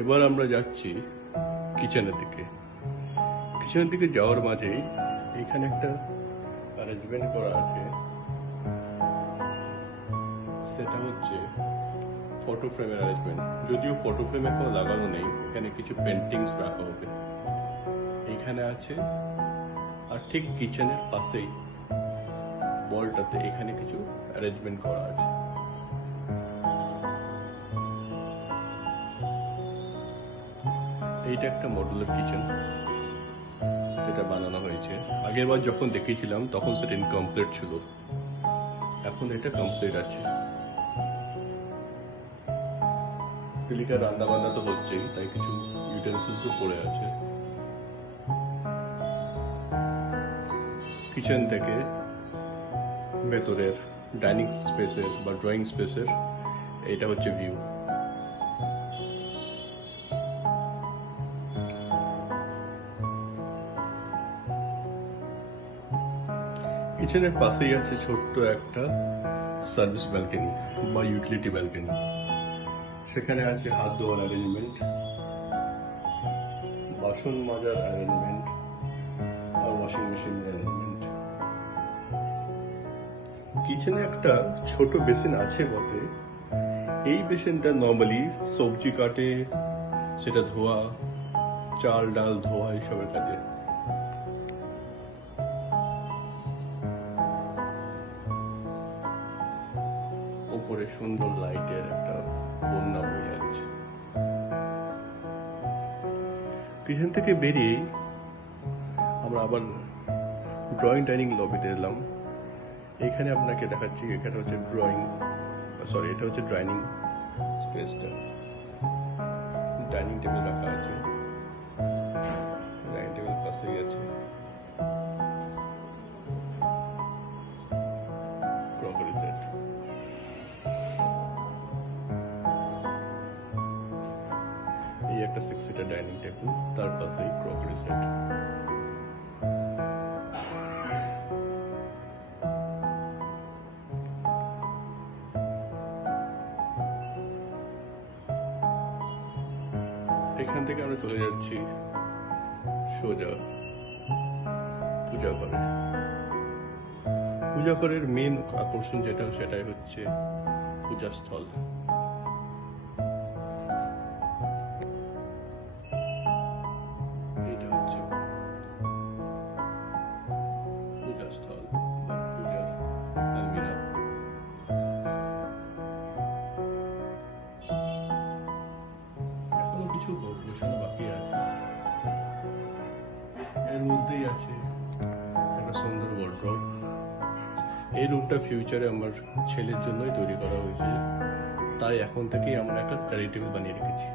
এবার আমরা যাচ্ছি কিচেনের দিকে। কিচেনের দিকে যাওয়ার মাঝে এখানে একটা অ্যারেঞ্জমেন্ট করা আছে, সেটা হচ্ছে ফটো ফ্রেমের অ্যারেঞ্জমেন্ট। যদিও ফটো ফ্রেম এখন লাগানো নেই, এখানে কিছু পেন্টিংস রাখা হবে এখানে আছে। আর ঠিক কিচেনের পাশেই বলটাতে এখানে কিছু অ্যারেঞ্জমেন্ট করা আছে। এইটা একটা মডুলার কিচেন যেটা বানানো হয়েছে। আগের বার যখন দেখিয়েছিলাম তখন সেটা ইনকমপ্লিট ছিল, এখন এটা কমপ্লিট আছে। পিলিকার রান্না বান্না তো হচ্ছেই, তাই কিছু ইউটেন্সিলসও পড়ে আছে। কিচেন থেকে ভেতরের ডাইনিং স্পেসের বা ড্রয়িং স্পেসের এটা হচ্ছে ভিউ। কিচেনের পাশেই আছে ছোট্ট একটা সার্ভিস ব্যালকনি বা ইউটিলিটি ব্যালকনি। সেখানে আছে হাত ধোয়ার অ্যারেঞ্জমেন্ট, বাসন মাজার অ্যারেঞ্জমেন্ট আর ওয়াশিং মেশিনের অ্যারেঞ্জমেন্ট। কিচেনে একটা ছোট বেসিন আছে বটে। এই বেসিনটা নর্মালি সবজি কাটে, সেটা ধোয়া, চাল ডাল ধোয়া এইসবের কাজে। ওপরে সুন্দর লাইটের একটা বন্যা বয়ে যাচ্ছে। কিচেন থেকে বেরিয়ে আমরা আবার ড্রয়িং ডাইনিং লবিতে এলাম। এখানে আপনাকে দেখাচ্ছি, এখানে হচ্ছে এটা হচ্ছে ডাইনিং স্পেসটা। ডাইনিং টেবিল রাখা আছে, ডাইনিং টেবিল পাশেই আছে ক্রকারি সেট। এই একটা 6 সিটার ডাইনিং টেবিল, তার পাশেই ক্রকারি সেট। এখান থেকে আমরা চলে যাচ্ছি সোজা পূজা ঘরে। পূজা ঘরের মেন আকর্ষণ সেটাই হচ্ছে পূজাস্থল। এটা হচ্ছে পূজাস্থল বা পূজার আলমিরা। এখনো কিছু গোছানো বাকি আছে। এর মধ্যেই আছে একটা সুন্দর ওয়ার্ড্রোব। এই রুমটা ফিউচারে আমার ছেলের জন্যই তৈরি করা হয়েছে, তাই এখন থেকেই আমরা একটা স্টাডি টেবিল বানিয়ে রেখেছি।